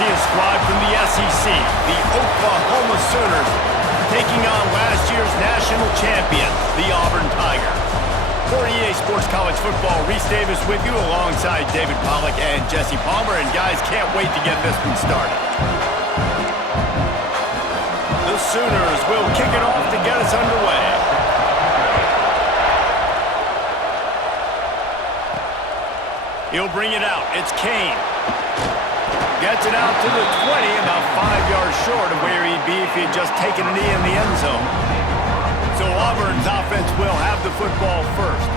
see a squad from the SEC, the Oklahoma Sooners, taking on last year's national champions, the Auburn Tigers. For EA Sports College Football, Reese Davis with you alongside David Pollack and Jesse Palmer. And guys, can't wait to get this one started. The Sooners will kick it off to get us underway. He'll bring it out. It's Kane. Gets it out to the 20, about 5 yards short of where he'd be if he'd just taken a knee in the end zone. So Auburn's offense will have the football first.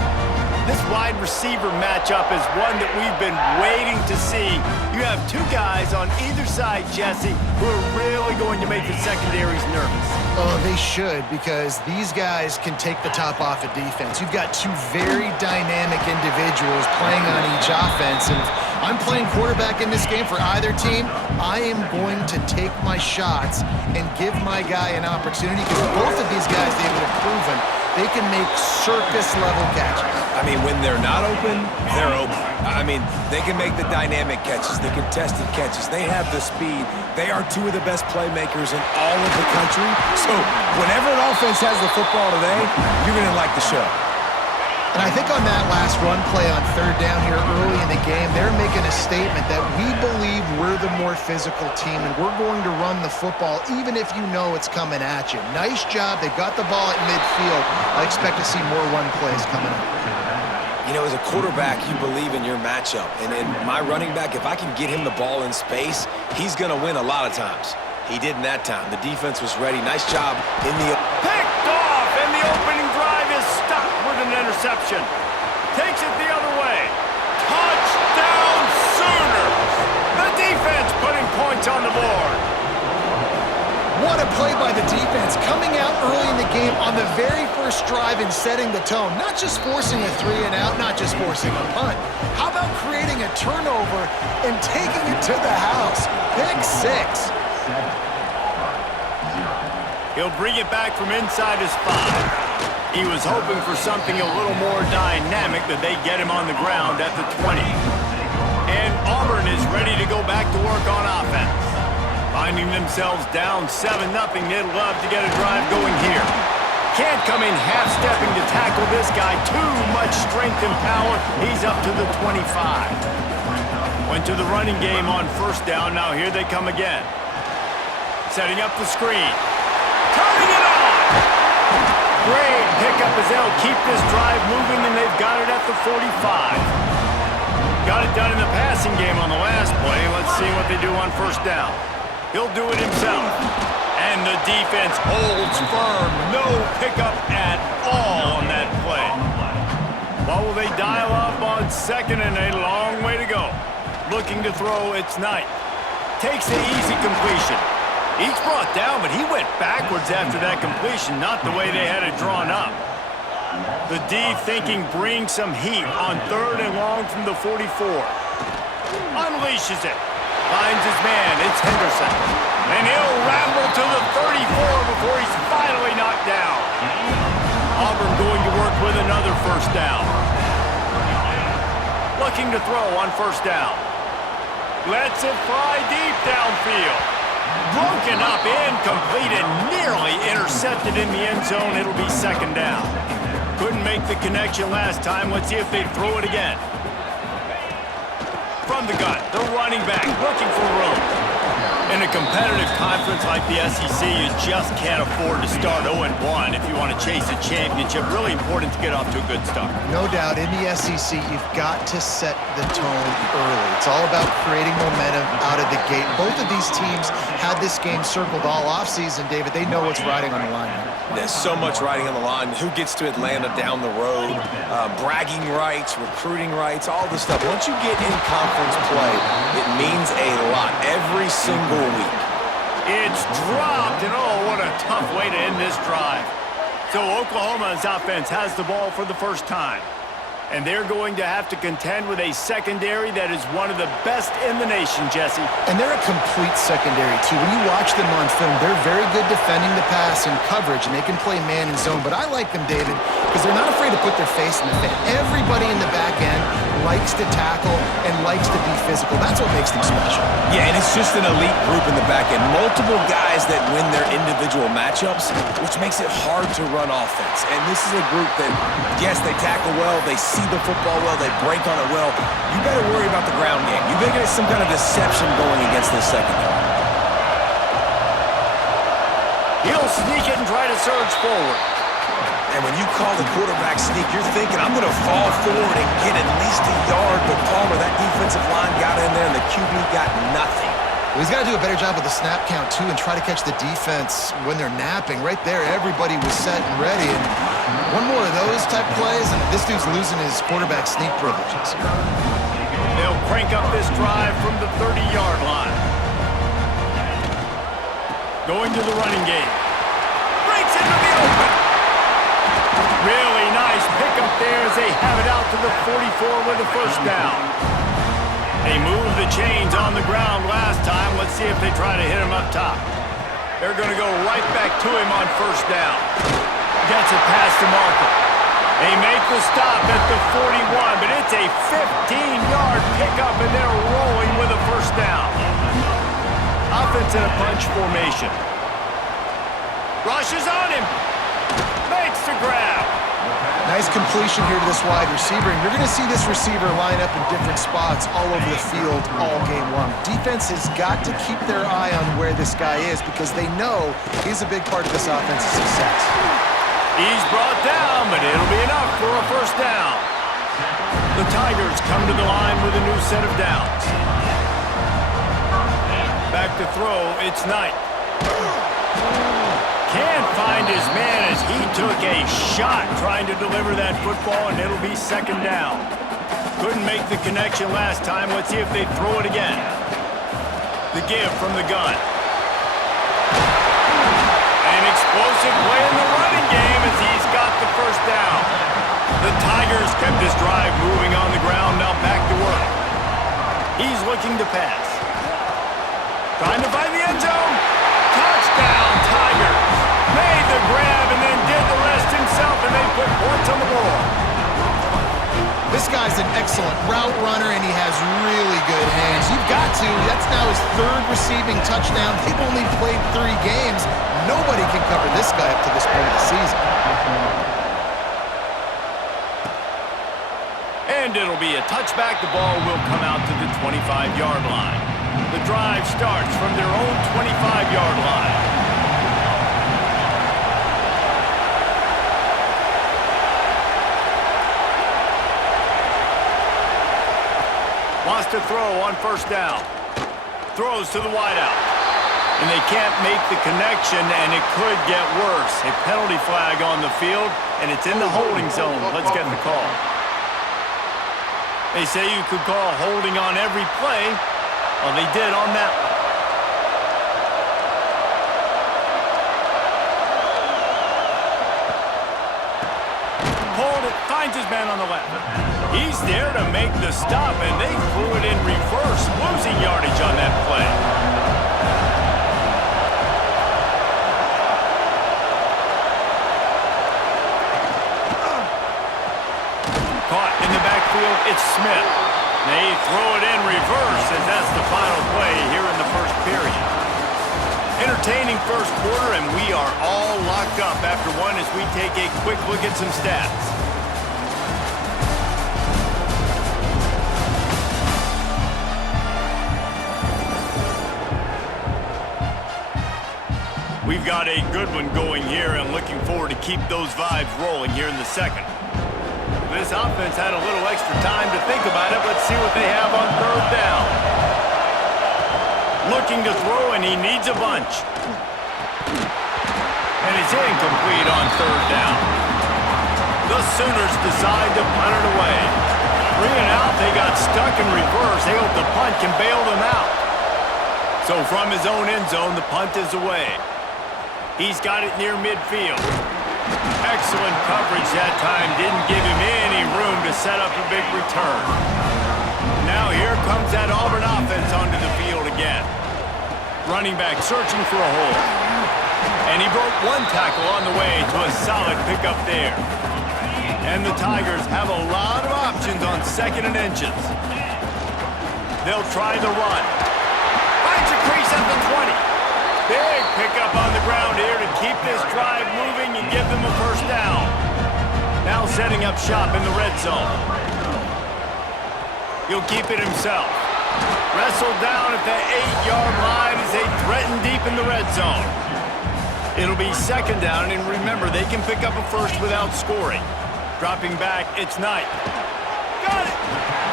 This wide receiver matchup is one that we've been waiting to see. You have two guys on either side, Jesse, who are really going to make the secondaries nervous. Oh, they should, because these guys can take the top off of defense. You've got two very dynamic individuals playing on each offense, and if I'm playing quarterback in this game for either team, I am going to take my shots and give my guy an opportunity, because both of these guys, they've been proven they can make circus-level catches. I mean, when they're not open, they're open. I mean, they can make the dynamic catches, the contested catches. They have the speed. They are two of the best playmakers in all of the country. So whenever an offense has the football today, you're going to like the show. And I think on that last run play on third down here early in the game, they're making a statement that we believe we're the more physical team and we're going to run the football even if you know it's coming at you. Nice job. They got the ball at midfield. I expect to see more run plays coming up. You know, as a quarterback, you believe in your matchup. And in my running back, if I can get him the ball in space, he's going to win a lot of times. He did in that time. The defense was ready. Nice job in the... Picked off, and the opening drive is stopped with an interception. Takes it the other way. Touchdown Sooners! The defense putting points on the board. What a play by the defense, coming out early in the game on the very first drive and setting the tone. Not just forcing a 3-and-out, not just forcing a punt. How about creating a turnover and taking it to the house? Pick 6. He'll bring it back from inside his 5. He was hoping for something a little more dynamic, that they get him on the ground at the 20. And Auburn is ready to go back to work on offense. Finding themselves down 7-0, they'd love to get a drive going here. Can't come in half-stepping to tackle this guy. Too much strength and power. He's up to the 25. Went to the running game on first down. Now here they come again. Setting up the screen. Turning it on! Great pickup as they'll keep this drive moving, and they've got it at the 45. Got it done in the passing game on the last play. Let's see what they do on first down. He'll do it himself. And the defense holds firm. No pickup at all on that play. What will they dial up on second, and a long way to go? Looking to throw, it's Knight. Takes the easy completion. Each brought down, but he went backwards after that completion, not the way they had it drawn up. The D thinking bring some heat on third and long from the 44. Unleashes it. Finds his man. It's Henderson. And he'll ramble to the 34 before he's finally knocked down. Auburn going to work with another first down. Looking to throw on first down. Lets it fly deep downfield. Broken up, incomplete, and nearly intercepted in the end zone. It'll be second down. Couldn't make the connection last time. Let's see if they throw it again. From the gun, the running back looking for room. In a competitive conference like the SEC, you just can't afford to start 0-1 if you want to chase a championship. Really important to get off to a good start. No doubt, in the SEC, you've got to set the tone early. It's all about creating momentum out of the gate. Both of these teams had this game circled all offseason, David. They know what's riding on the line. There's so much riding on the line. Who gets to Atlanta down the road? Bragging rights, recruiting rights, all this stuff. Once you get in conference play, it means a lot every single week. It's dropped, and oh, what a tough way to end this drive. So Oklahoma's offense has the ball for the first time. And they're going to have to contend with a secondary that is one of the best in the nation, Jesse. And they're a complete secondary, too. When you watch them on film, they're very good defending the pass and coverage, and they can play man and zone. But I like them, David, because they're not afraid to put their face in the fan. Everybody in the back end likes to tackle and likes to be physical. That's what makes them special. Yeah, and it's just an elite group in the back end. Multiple guys that win their individual matchups, which makes it hard to run offense. And this is a group that, yes, they tackle well, they see the football well, they break on it well. You better worry about the ground game. You better get some kind of deception going against this secondary. He'll sneak it and try to surge forward. And when you call the quarterback sneak, you're thinking, I'm going to fall forward and get at least a yard. But Palmer, that defensive line got in there, and the QB got nothing. Well, he's got to do a better job with the snap count, too, and try to catch the defense when they're napping. Right there, everybody was set and ready. And one more of those type plays, and this dude's losing his quarterback sneak privileges. They'll crank up this drive from the 30-yard line. Going to the running game. Breaks into the open. Really nice pickup there as they have it out to the 44 with a first down. They moved the chains on the ground last time. Let's see if they try to hit him up top. They're going to go right back to him on first down. Gets it past the marker. They make the stop at the 41, but it's a 15-yard pickup, and they're rolling with a first down. Offense in a bunch formation. Rushes on him. Makes the grab. Nice completion here to this wide receiver, and you're going to see this receiver line up in different spots all over the field all game long. Defense has got to keep their eye on where this guy is because they know he's a big part of this offense's success. He's brought down, but it'll be enough for a first down. The Tigers come to the line with a new set of downs. Back to throw, it's Knight. Can't find his man as he took a shot trying to deliver that football, and it'll be second down. Couldn't make the connection last time. Let's see if they throw it again. The give from the gun. An explosive play in the running game as he's got the first down. The Tigers kept this drive moving on the ground, now back to work. He's looking to pass. Trying to find the end zone. Touchdown, Tigers. Made the grab and then did the rest himself, and they put points on the board. This guy's an excellent route runner, and he has really good hands. You've got to. That's now his third receiving touchdown. They've only played 3 games. Nobody can cover this guy up to this point of the season. And it'll be a touchback. The ball will come out to the 25-yard line. The drive starts from their own 25-yard line. Wants to throw on first down. Throws to the wideout. And they can't make the connection, and it could get worse. A penalty flag on the field, and it's in the holding zone. Let's get the call. They say you could call holding on every play. Well, they did on that one. Pulled it, finds his man on the left. He's there to make the stop, and they threw it in reverse, losing yardage on that play. Caught in the backfield, it's Smith. They throw it in reverse, as that's the final play here in the first period. Entertaining first quarter, and we are all locked up after one as we take a quick look at some stats. We've got a good one going here, and looking forward to keep those vibes rolling here in the second. This offense had a little extra time to think about it. Let's see what they have on third down. Looking to throw, and he needs a bunch. And it's incomplete on third down. The Sooners decide to punt it away. 3 and out, they got stuck in reverse. They hope the punt can bail them out. So from his own end zone, the punt is away. He's got it near midfield. Excellent coverage that time. Didn't give him any room to set up a big return. Now here comes that Auburn offense onto the field again. Running back searching for a hole. And he broke one tackle on the way to a solid pickup there. And the Tigers have a lot of options on 2nd and inches. They'll try the run. Finds a crease at the 20. Big pickup on the ground here to keep this drive moving and give them a first down. Now setting up shop in the red zone. He'll keep it himself. Wrestled down at the 8-yard line as they threaten deep in the red zone. It'll be 2nd down, and remember, they can pick up a first without scoring. Dropping back, it's Knight. Got it!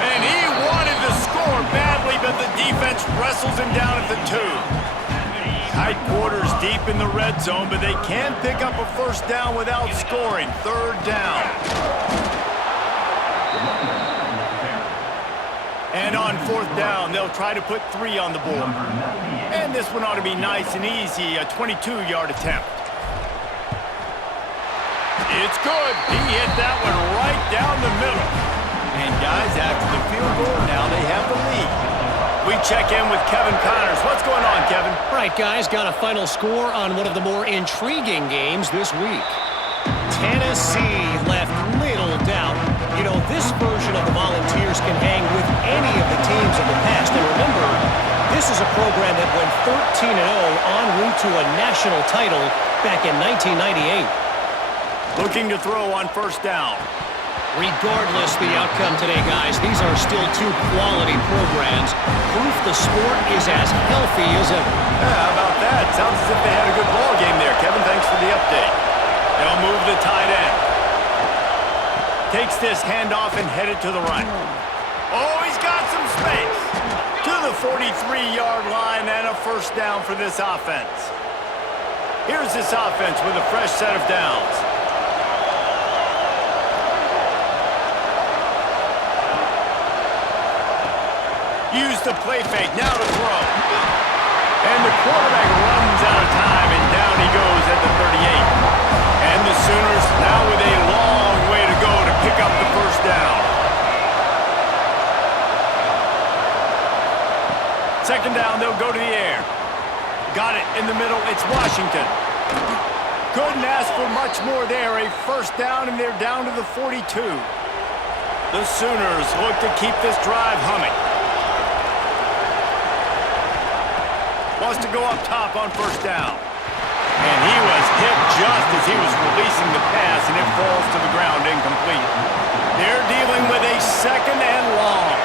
And he wanted to score badly, but the defense wrestles him down at the 2. Tight quarters deep in the red zone, but they can pick up a first down without scoring. 3rd down. And on 4th down, they'll try to put 3 on the board. And this one ought to be nice and easy, a 22-yard attempt. It's good. He hit that one right down the middle. And guys, after the field goal, now they have the lead. We check in with Kevin Connors. What's going on, Kevin? Right, guys, got a final score on one of the more intriguing games this week. Tennessee left little doubt. You know, this version of the Volunteers can hang with any of the teams of the past. And remember, this is a program that went 13-0 en route to a national title back in 1998. Looking to throw on 1st down. Regardless the outcome today, guys, these are still 2 quality programs. Proof the sport is as healthy as ever. Yeah, how about that? Sounds as if they had a good ball game there, Kevin. Thanks for the update. They'll move the tight end. Takes this handoff and headed to the right. Oh, he's got some space. To the 43-yard line and a first down for this offense. Here's this offense with a fresh set of downs. Use the play fake, now to throw. And the quarterback runs out of time, and down he goes at the 38. And the Sooners now with a long way to go to pick up the first down. 2nd down, they'll go to the air. Got it in the middle, it's Washington. Couldn't ask for much more there, a first down, and they're down to the 42. The Sooners look to keep this drive humming. Wants to go up top on 1st down. And he was hit just as he was releasing the pass, and it falls to the ground incomplete. They're dealing with a 2nd and long.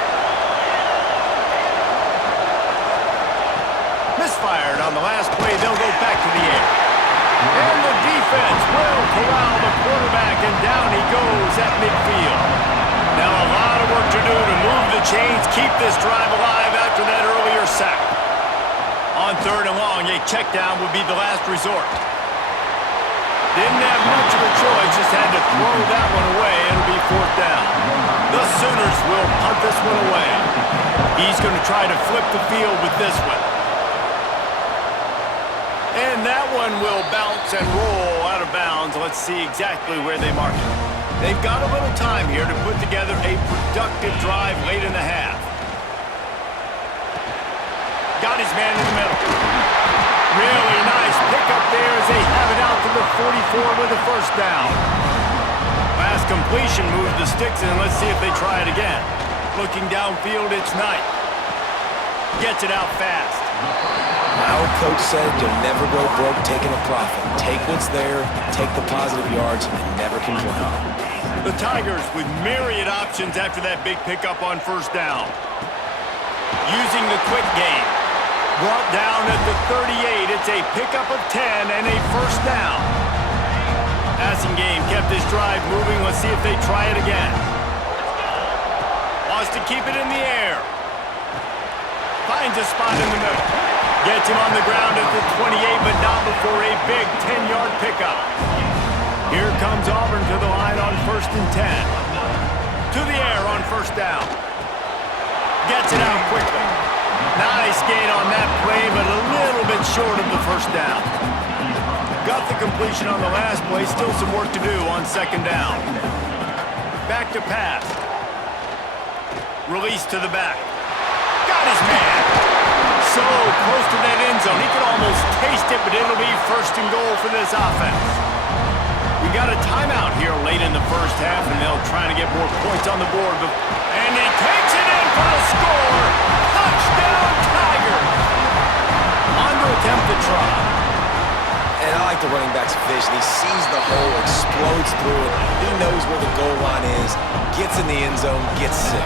Misfired on the last play. They'll go back to the air. And the defense will corral the quarterback, and down he goes at midfield. Now a lot of work to do to move the chains, keep this drive alive after that earlier sack. On 3rd and long, a check down would be the last resort. Didn't have much of a choice, just had to throw that one away. It'll be 4th down. The Sooners will punt this one away. He's going to try to flip the field with this one. And that one will bounce and roll out of bounds. Let's see exactly where they mark it. They've got a little time here to put together a productive drive late in the half. Got his man in the middle. Really nice pickup there as they have it out to the 44 with a first down. Last completion moves the sticks in. Let's see if they try it again. Looking downfield, it's Knight. Gets it out fast. My old coach said you'll never go broke taking a profit. Take what's there, take the positive yards, and never complain. The Tigers with myriad options after that big pickup on 1st down. Using the quick game. Brought down at the 38. It's a pickup of 10 and a first down. Passing game kept this drive moving. Let's see if they try it again. Wants to keep it in the air. Finds a spot in the middle. Gets him on the ground at the 28, but not before a big 10-yard pickup. Here comes Auburn to the line on 1st and 10. To the air on 1st down. Gets it out quickly. Nice gain on that play, but a little bit short of the first down. got the completion on the last play. Still some work to do on second down. Back to pass. Release to the back. Got his man. So close to that end zone. He could almost taste it, but it'll be first and goal for this offense. We got a timeout here late in the first half, and they'll try to get more points on the board. And he takes it in for the score. Touchdown, Tigers. On to attempt the try. And I like the running back's vision. He sees the hole, explodes through it. He knows where the goal line is, gets in the end zone, gets 6.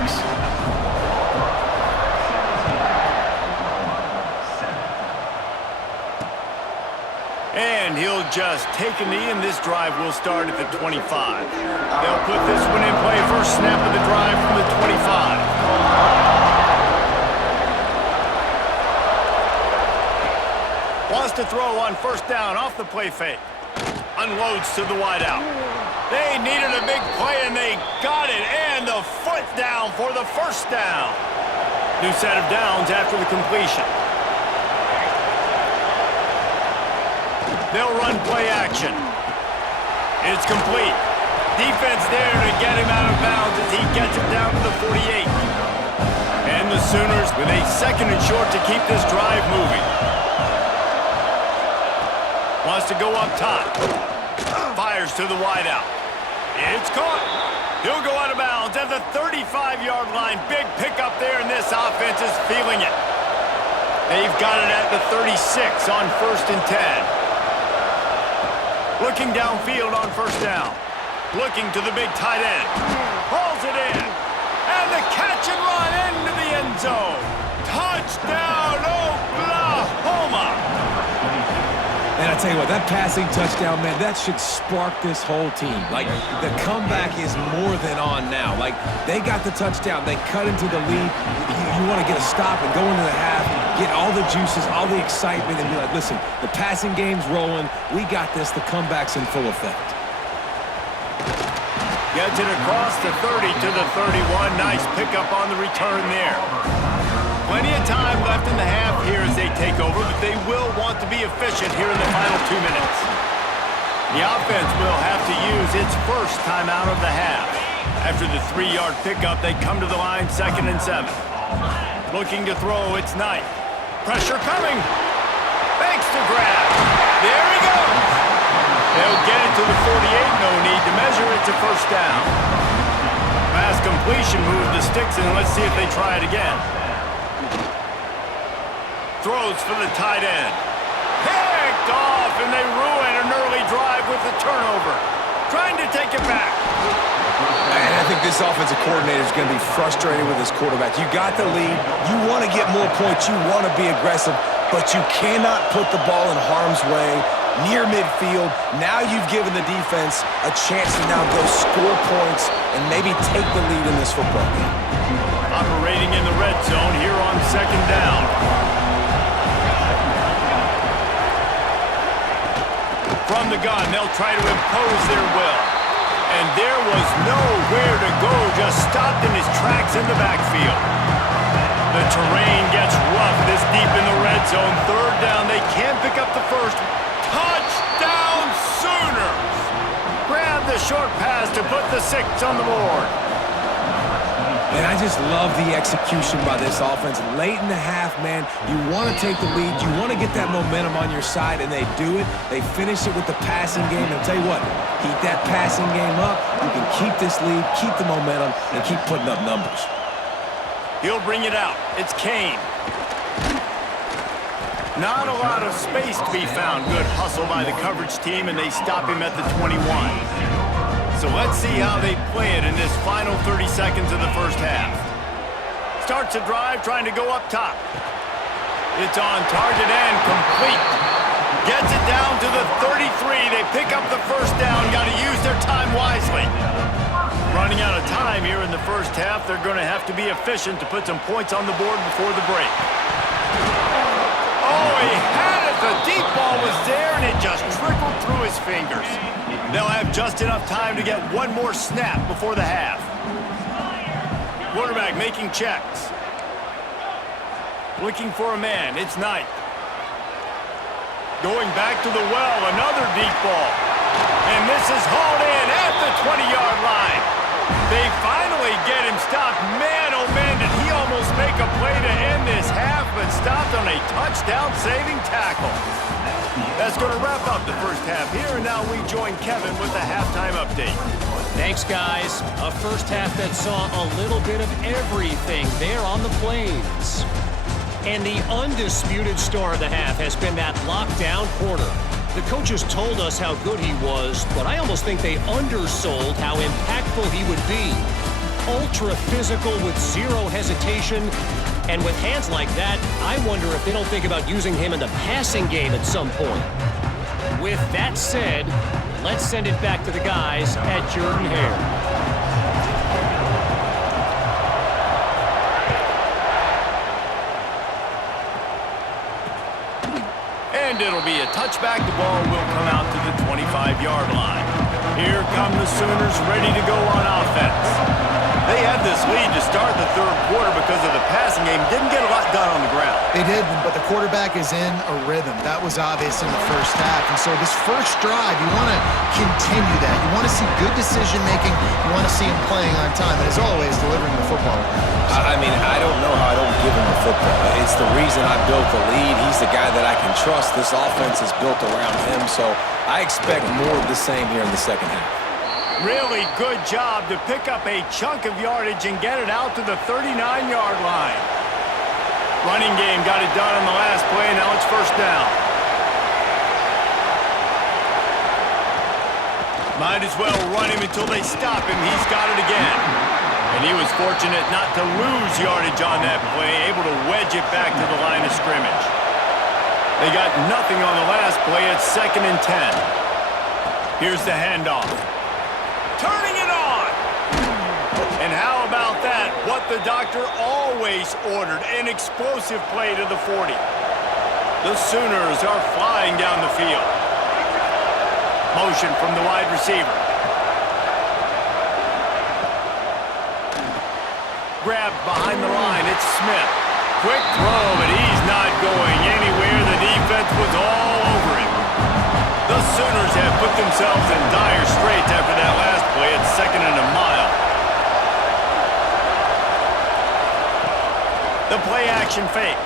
And he'll just take a knee, and this drive will start at the 25. They'll put this one in play. First snap of the drive from the 25. Wants to throw on first down off the play fake. Unloads to the wideout. They needed a big play, and they got it. And the foot down for the first down. New set of downs after the completion. They'll run play action. It's complete. Defense there to get him out of bounds as he gets it down to the 48. And the Sooners with a second and short to keep this drive moving. Wants to go up top. Fires to the wideout. It's caught. He'll go out of bounds at the 35-yard line. Big pickup there, and this offense is feeling it. They've got it at the 36 on first and 10. Looking downfield on first down. Looking to the big tight end. Hauls it in. And the catch and run into the end zone. Touchdown, Oklahoma. And I tell you what, that passing touchdown, man, that should spark this whole team. Like, the comeback is more than on now. Like, they got the touchdown. They cut into the lead. You want to get a stop and go into the half, get all the juices, all the excitement, and be like, listen, the passing game's rolling. We got this. The comeback's in full effect. Gets it across the 30 to the 31. Nice pickup on the return there. Plenty of time left in the half here as they take over, but they will want to be efficient here in the final 2 minutes. The offense will have to use its first timeout of the half. After the 3-yard pickup, they come to the line 2nd and 7. Looking to throw, it's Knight. Pressure coming. Banks to grab. There he goes. They'll get it to the 48. No need to measure. It's a first down. Pass completion, move the sticks, and let's see if they try it again. Throws for the tight end. Picked off, and they ruin an early drive with the turnover. Trying to take it back. And I think this offensive coordinator is going to be frustrated with his quarterback. You got the lead. You want to get more points. You want to be aggressive, but you cannot put the ball in harm's way near midfield. Now you've given the defense a chance to now go score points and maybe take the lead in this football game. Operating in the red zone here on second down. From the gun, they'll try to impose their will. And there was nowhere to go, just stopped in his tracks in the backfield. The terrain gets rough this deep in the red zone. Third down, they can't pick up the first. Touchdown, Sooners! Grab the short pass to put the 6 on the board. And I just love the execution by this offense. Late in the half, man, you want to take the lead. You want to get that momentum on your side, and they do it. They finish it with the passing game. And I'll tell you what, keep that passing game up. You can keep this lead, keep the momentum, and keep putting up numbers. He'll bring it out. It's Kane. Not a lot of space to be found. Good hustle by the coverage team, and they stop him at the 21. So let's see how they play it in this final 30 seconds of the first half. Starts a drive trying to go up top. It's on target and complete. Gets it down to the 33. They pick up the first down. Got to use their time wisely. Running out of time here in the first half. They're going to have to be efficient to put some points on the board before the break. Oh, he had it. The deep ball was there, and it just trickled through his fingers. They'll have just enough time to get one more snap before the half. Quarterback making checks. Looking for a man. It's Knight. Going back to the well, another deep ball. And this is hauled in at the 20-yard line. They finally get him stopped. Man, oh man, did he almost make a play to end this half, but stopped on a touchdown-saving tackle. That's going to wrap up the first half here, and now we join Kevin with the halftime update. Thanks, guys. A first half that saw a little bit of everything there on the Plains. And the undisputed star of the half has been that lockdown corner. The coaches told us how good he was, but I almost think they undersold how impactful he would be. Ultra physical with zero hesitation. And with hands like that, I wonder if they don't think about using him in the passing game at some point. With that said, let's send it back to the guys at Jordan-Hare. And it'll be a touchback. The ball will come out to the 25-yard line. Here come the Sooners ready to go on offense. They had this lead to start the third quarter because of the passing game. Didn't get a lot done on the ground. They did, but the quarterback is in a rhythm. That was obvious in the first half. And so this first drive, you want to continue that. You want to see good decision-making. You want to see him playing on time. And as always, delivering the football. I mean, I don't know how I don't give him the football. It's the reason I built the lead. He's the guy that I can trust. This offense is built around him, so I expect more of the same here in the second half. Really good job to pick up a chunk of yardage and get it out to the 39-yard line. Running game got it done on the last play. Now it's first down. Might as well run him until they stop him. He's got it again. And he was fortunate not to lose yardage on that play, able to wedge it back to the line of scrimmage. They got nothing on the last play. It's 2nd and 10. Here's the handoff. Turning it on! And how about that? What the doctor always ordered, an explosive play to the 40. The Sooners are flying down the field. Motion from the wide receiver. Grabbed behind the line, it's Smith. Quick throw, but he's not going anywhere. The defense was all over him. The Sooners have put themselves in dire straits after that last play. It's 2nd and a mile. The play action fake.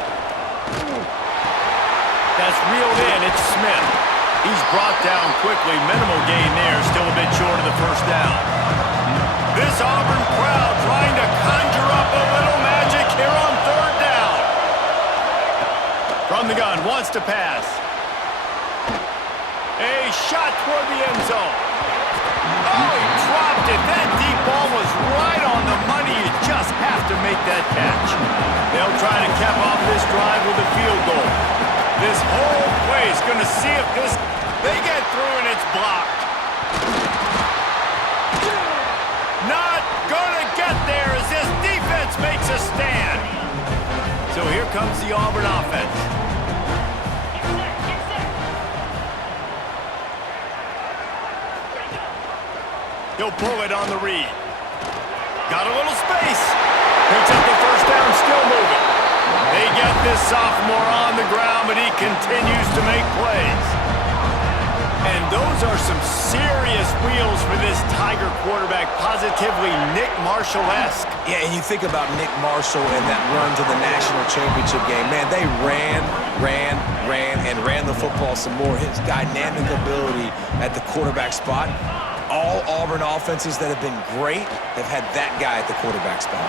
That's reeled in. It's Smith. He's brought down quickly. Minimal gain there. Still a bit short of the first down. This Auburn crowd trying to conjure up a little magic here on 3rd down. From the gun, wants to pass. A shot toward the end zone. Oh, he dropped it. That deep ball was right on the money. You just have to make that catch. They'll try to cap off this drive with a field goal. This whole play is going to see if this... They get through and it's blocked. Not going to get there as this defense makes a stand. So here comes the Auburn offense. He'll pull it on the read. Got a little space. Picks up the first down, still moving. They get this sophomore on the ground, but he continues to make plays. And those are some serious wheels for this Tiger quarterback, positively Nick Marshall-esque. Yeah, and you think about Nick Marshall and that run to the national championship game. Man, they ran the football some more. His dynamic ability at the quarterback spot. All Auburn offenses that have been great have had that guy at the quarterback spot.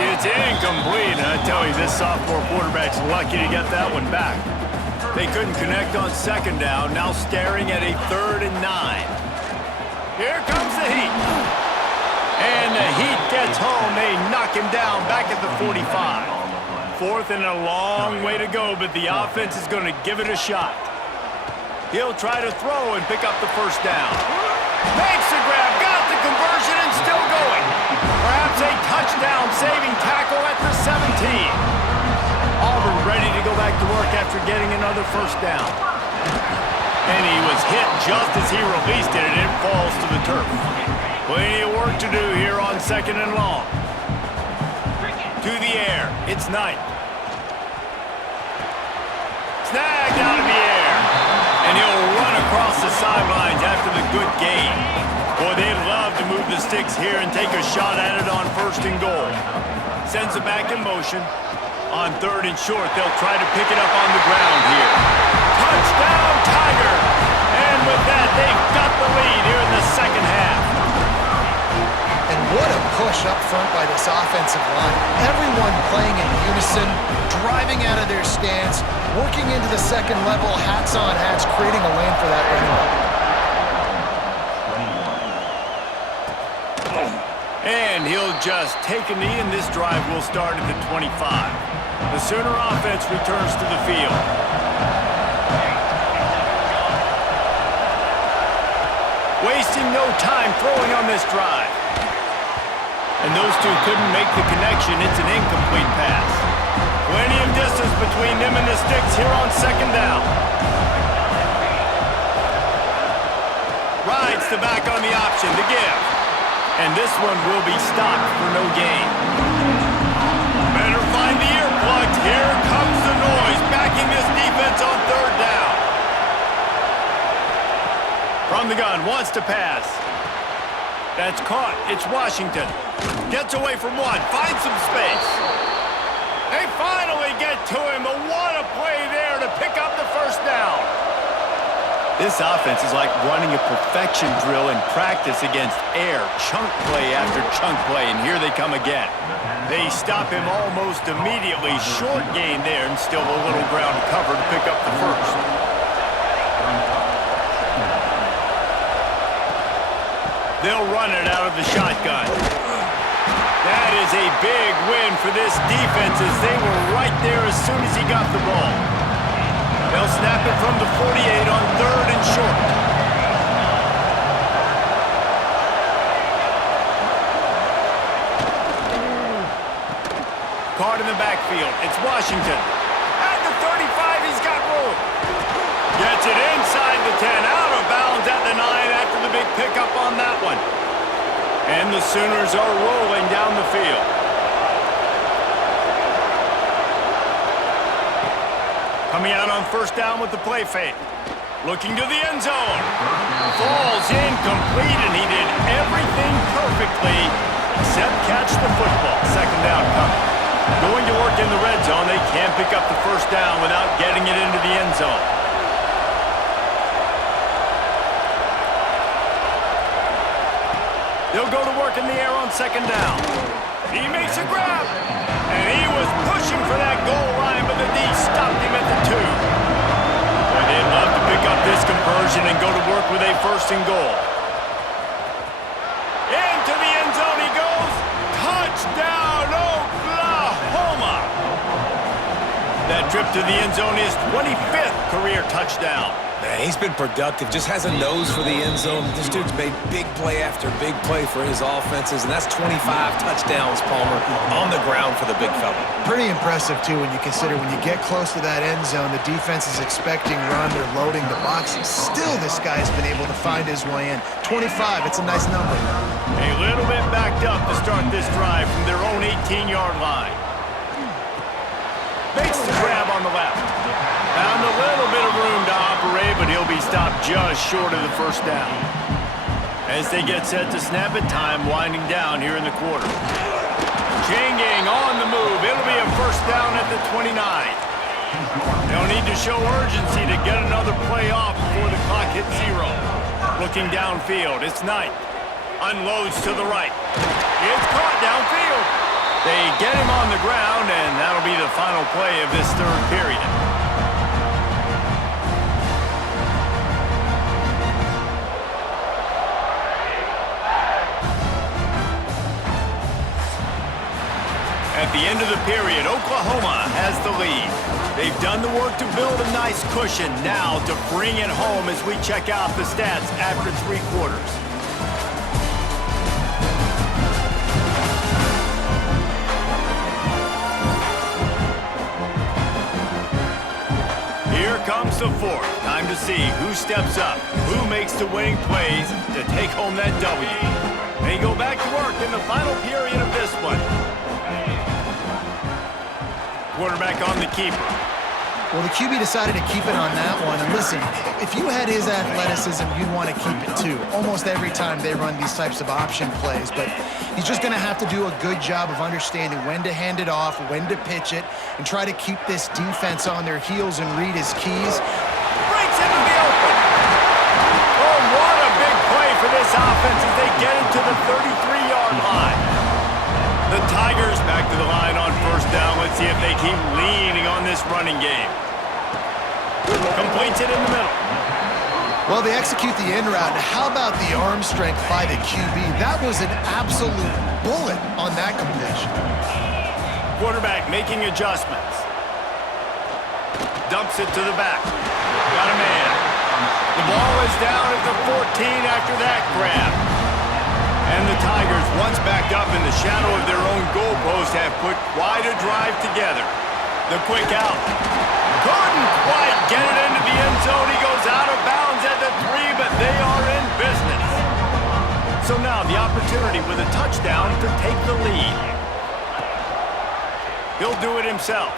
It's incomplete, and I tell you, this sophomore quarterback's lucky to get that one back. They couldn't connect on 2nd down, now staring at a 3rd and 9. Here comes the Heat. And the Heat gets home. They knock him down back at the 45. 4th and a long way to go, but the offense is going to give it a shot. He'll try to throw and pick up the first down. Makes the grab, got the conversion, and still going. Perhaps a touchdown-saving tackle at the 17. Auburn ready to go back to work after getting another first down. And he was hit just as he released it, and it falls to the turf. Plenty of work to do here on 2nd and long. To the air, it's Knight. Snagged out of the air. sidelines after the good gain. Boy, they'd love to move the sticks here and take a shot at it on 1st and goal. Sends it back in motion. On 3rd and short, they'll try to pick it up on the ground here. Touchdown, Tiger! And with that, they've got the lead here in the second half. And what a push up front by this offensive line. Everyone playing in unison, driving out of their stance, working into the second level, hats on hats, creating a lane for that running back. And he'll just take a knee, and this drive will start at the 25. The Sooner offense returns to the field. Wasting no time throwing on this drive. And those two couldn't make the connection. It's an incomplete pass. Plenty of distance between them and the sticks here on 2nd down. Rides the back on the option to give. And this one will be stopped for no gain. Better find the earplugs. Here comes the noise, backing this defense on 3rd down. From the gun, wants to pass. That's caught. It's Washington. Gets away from one, finds some space. They finally get to him, but what a play there to pick up the 1st down. This offense is like running a perfection drill in practice against air. Chunk play after chunk play, and here they come again. They stop him almost immediately. Short gain there, and still a little ground to cover to pick up the 1st. They'll run it out of the shotgun. That is a big win for this defense as they were right there as soon as he got the ball. They'll snap it from the 48 on 3rd and short. Caught in the backfield. It's Washington. At the 35, he's got room. Gets it inside the 10, out of bounds at the 9 after the big pickup on that one. And the Sooners are rolling down the field. Coming out on 1st down with the play fake. Looking to the end zone. Falls incomplete, and he did everything perfectly except catch the football. 2nd down coming. Going to work in the red zone. They can't pick up the 1st down without getting it into the end zone. They'll go to work in the air on 2nd down. He makes a grab. And he was pushing for that goal line, but the D stopped him at the 2. Boy, they'd love to pick up this conversion and go to work with a 1st and goal. Into the end zone he goes. Touchdown, Oklahoma! That trip to the end zone is 25th career touchdown. Man, he's been productive, just has a nose for the end zone. This dude's made big play after big play for his offenses, and that's 25 touchdowns, Palmer, on the ground for the big fella. Pretty impressive, too, when you consider when you get close to that end zone, the defense is expecting run, they're loading the boxes. Still, this guy's been able to find his way in. 25, it's a nice number. A little bit backed up to start this drive from their own 18-yard line. Makes the grab on the left. Found a little bit of room to operate, but he'll be stopped just short of the 1st down. As they get set to snap it, time winding down here in the quarter. Changing on the move. It'll be a 1st down at the 29. They'll need to show urgency to get another play off before the clock hits 0. Looking downfield, it's Knight. Unloads to the right. It's caught downfield. They get him on the ground, and that'll be the final play of this 3rd period. At the end of the period, Oklahoma has the lead. They've done the work to build a nice cushion. Now to bring it home as we check out the stats after 3 quarters. Here comes the 4th. Time to see who steps up, who makes the winning plays to take home that W. They go back to work in the final period of this one. Quarterback on the keeper. Well, the QB decided to keep it on that one. And listen, if you had his athleticism, you'd want to keep it too. Almost every time they run these types of option plays. But he's just going to have to do a good job of understanding when to hand it off, when to pitch it, and try to keep this defense on their heels and read his keys. Breaks into the open. Oh, what a big play for this offense as they get it to the 33-yard line. The Tigers back to the line on first down. Let's see if they keep leaning on this running game. Completes it in the middle. Well, they execute the end route. How about the arm strength by the QB? That was an absolute bullet on that completion. Quarterback making adjustments. Dumps it to the back. Got a man. The ball is down at the 14 after that grab. And the Tigers, once back up in the shadow of their own goalpost, have put quite a drive together. The quick out. Couldn't quite get it into the end zone. He goes out of bounds at the 3, but they are in business. So now the opportunity with a touchdown to take the lead. He'll do it himself.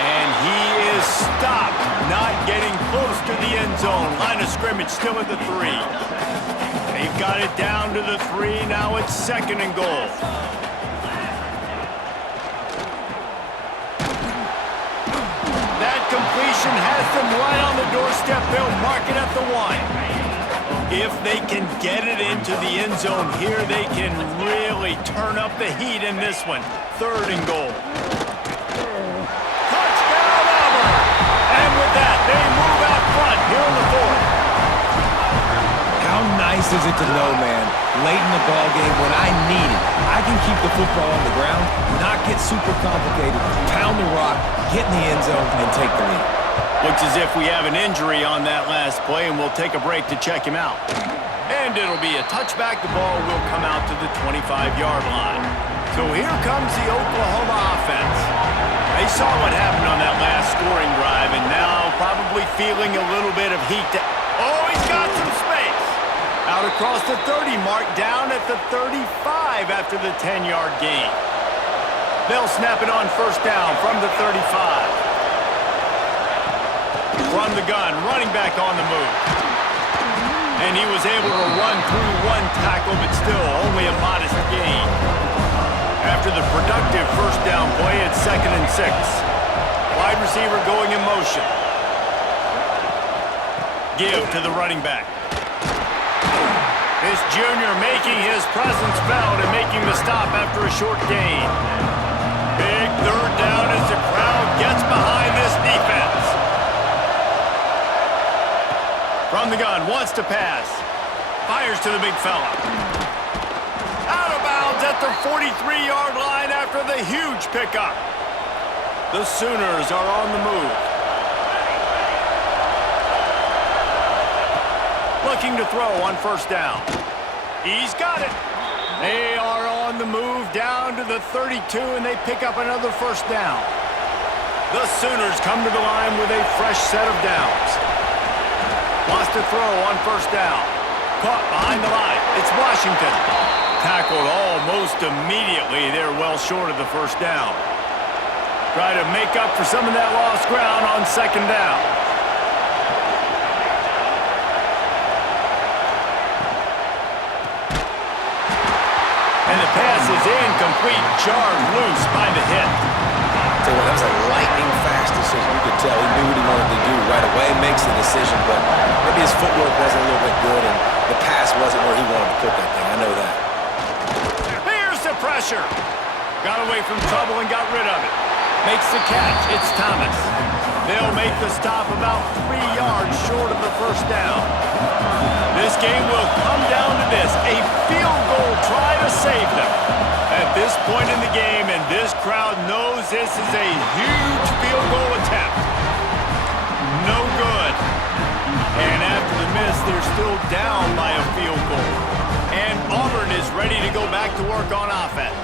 And he is stopped, not getting close to the end zone. Line of scrimmage still at the 3. They've got it down to the 3. Now it's 2nd and goal. That completion has them right on the doorstep. They'll mark it at the 1. If they can get it into the end zone here, they can really turn up the heat in this one. 3rd and goal. Touchdown, Auburn! And with that, they move out front here in the 4th. How nice is it to know, man, late in the ball game when I need it, I can keep the football on the ground, not get super complicated, pound the rock, get in the end zone, and take the lead. Looks as if we have an injury on that last play, and we'll take a break to check him out. And it'll be a touchback. The ball will come out to the 25-yard line. So here comes the Oklahoma offense. They saw what happened on that last scoring drive, and now probably feeling a little bit of heat. Oh, he's got some space. Out across the 30 mark, down at the 35 after the 10-yard gain. They'll snap it on first down from the 35. From the gun, running back on the move. And he was able to run through one tackle, but still only a modest gain. After the productive first down play, it's 2nd and 6. Wide receiver going in motion. Give to the running back. This junior making his presence felt and making the stop after a short gain. Big 3rd down as the crowd gets behind this defense. From the gun, wants to pass. Fires to the big fella. Out of bounds at the 43-yard line after the huge pickup. The Sooners are on the move. Looking to throw on first down. He's got it. They are on the move down to the 32, and they pick up another first down. The Sooners come to the line with a fresh set of downs. Wants to throw on first down. Caught behind the line. It's Washington. Tackled almost immediately. They're well short of the first down. Try to make up for some of that lost ground on 2nd down. And the pass is incomplete, jarred loose by the hit. Tell you what, that was a lightning-fast decision. You could tell he knew what he wanted to do right away, makes the decision, but maybe his footwork wasn't a little bit good, and the pass wasn't where he wanted to put that thing. I know that. Here's the pressure. Got away from trouble and got rid of it. Makes the catch. It's Thomas. They'll make the stop about 3 yards short of the first down. This game will come down to this. A field goal try to save them. At this point in the game, and this crowd knows this is a huge field goal attempt. No good. And after the miss, they're still down by a field goal. And Auburn is ready to go back to work on offense.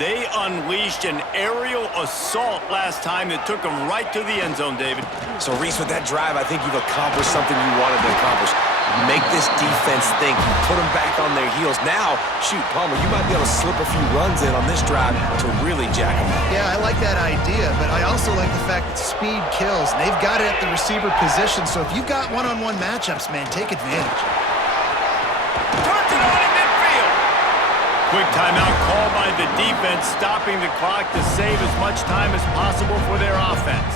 They unleashed an aerial assault last time that took them right to the end zone, David. So, Reese, with that drive, I think you've accomplished something you wanted to accomplish. make this defense think. You put them back on their heels. Now, shoot, Palmer, you might be able to slip a few runs in on this drive to really jack them up. Yeah, I like that idea, but I also like the fact that speed kills. They've got it at the receiver position, so if you've got one-on-one matchups, man, take advantage. Turns it on in midfield. Quick timeout called by the defense, stopping the clock to save as much time as possible for their offense.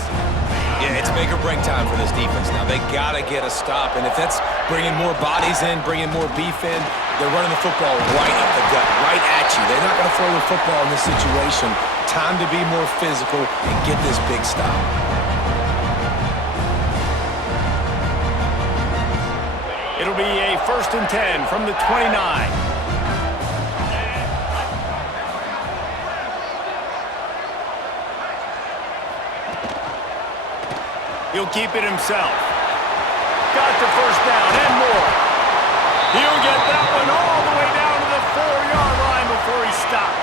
Yeah, it's make or break time for this defense now. They got to get a stop, and if that's bringing more bodies in, bringing more beef in, they're running the football right up the gut, right at you. They're not going to throw the football in this situation. Time to be more physical and get this big stop. It'll be a 1st and 10 from the 29. He'll keep it himself. Got the 1st down and more. He'll get that one all the way down to the 4-yard line before he stopped.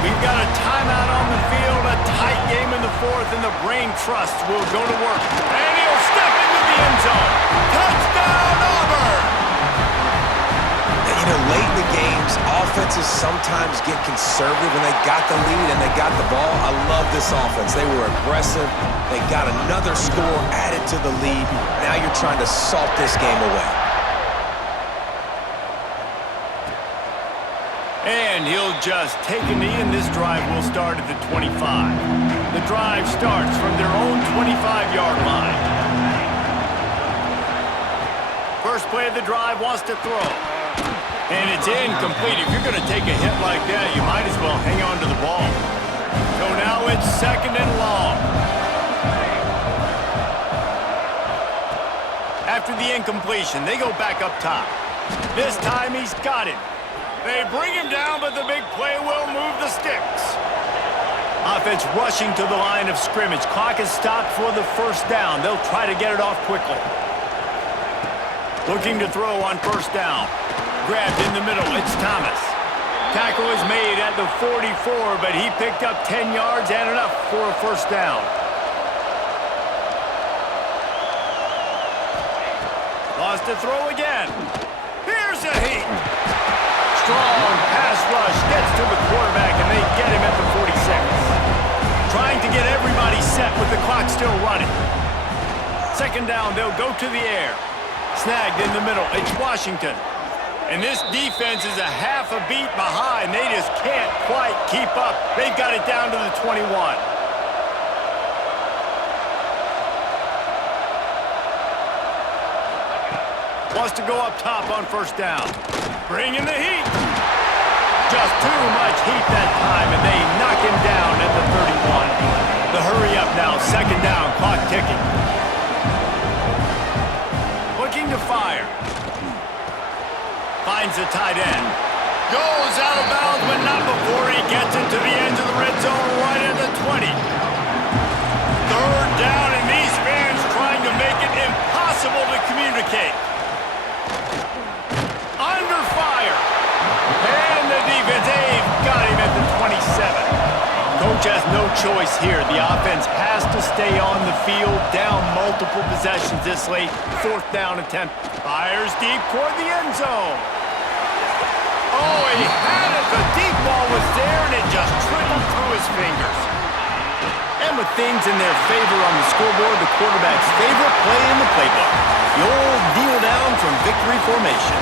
We've got a timeout on the field, a tight game in the 4th, and the brain trust will go to work. And he'll step into the end zone. Touchdown, Auburn! And, you know, late in the games, offenses sometimes get conservative when they got the lead and they got the ball. I love this offense. They were aggressive. They got another score added to the lead. Now you're trying to salt this game away. And he'll just take a knee, and this drive will start at the 25. The drive starts from their own 25-yard line. First play of the drive wants to throw. And it's incomplete. If you're going to take a hit like that, you might as well hang on to the ball. So now it's 2nd and long. After the incompletion, they go back up top. This time he's got it. They bring him down, but the big play will move the sticks. Offense rushing to the line of scrimmage. Clock is stopped for the 1st down. They'll try to get it off quickly. Looking to throw on 1st down. Grabbed in the middle. It's Thomas. Tackle is made at the 44, but he picked up 10 yards and enough for a 1st down. Lost to throw again. Here's a heat. Strong pass rush gets to the quarterback, and they get him at the 46. Trying to get everybody set with the clock still running. 2nd down, they'll go to the air. Snagged in the middle. It's Washington. And this defense is a half a beat behind. They just can't quite keep up. They've got it down to the 21. Wants to go up top on 1st down. Bring in the heat. Just too much heat that time, and they knock him down at the 31. The hurry up now, 2nd down, clock ticking. Looking to fire. Finds the tight end. Goes out of bounds, but not before he gets it to the edge of the red zone right at the 20. 3rd down, and these fans trying to make it impossible to communicate. Under fire. And the defense, they've got him at the 27. Coach has no choice here. The offense has to stay on the field, down multiple possessions this late. 4th down attempt. Fires deep toward the end zone. Oh, he had it. The deep ball was there, and it just trickled through his fingers. And with things in their favor on the scoreboard, the quarterback's favorite play in the playbook. The old kneel down from victory formation.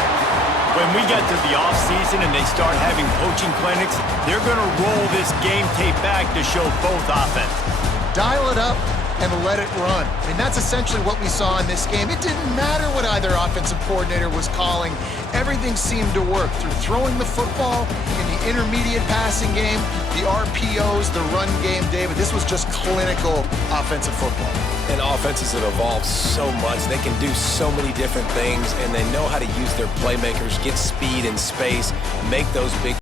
When we get to the offseason and they start having coaching clinics, they're going to roll this game tape back to show both offenses. Dial it up and let it run. And that's essentially what we saw in this game. It didn't matter what either offensive coordinator was calling. Everything seemed to work through throwing the football in the intermediate passing game, the RPOs, the run game, David. This was just clinical offensive football. And offenses have evolved so much. They can do so many different things, and they know how to use their playmakers, get speed and space, make those big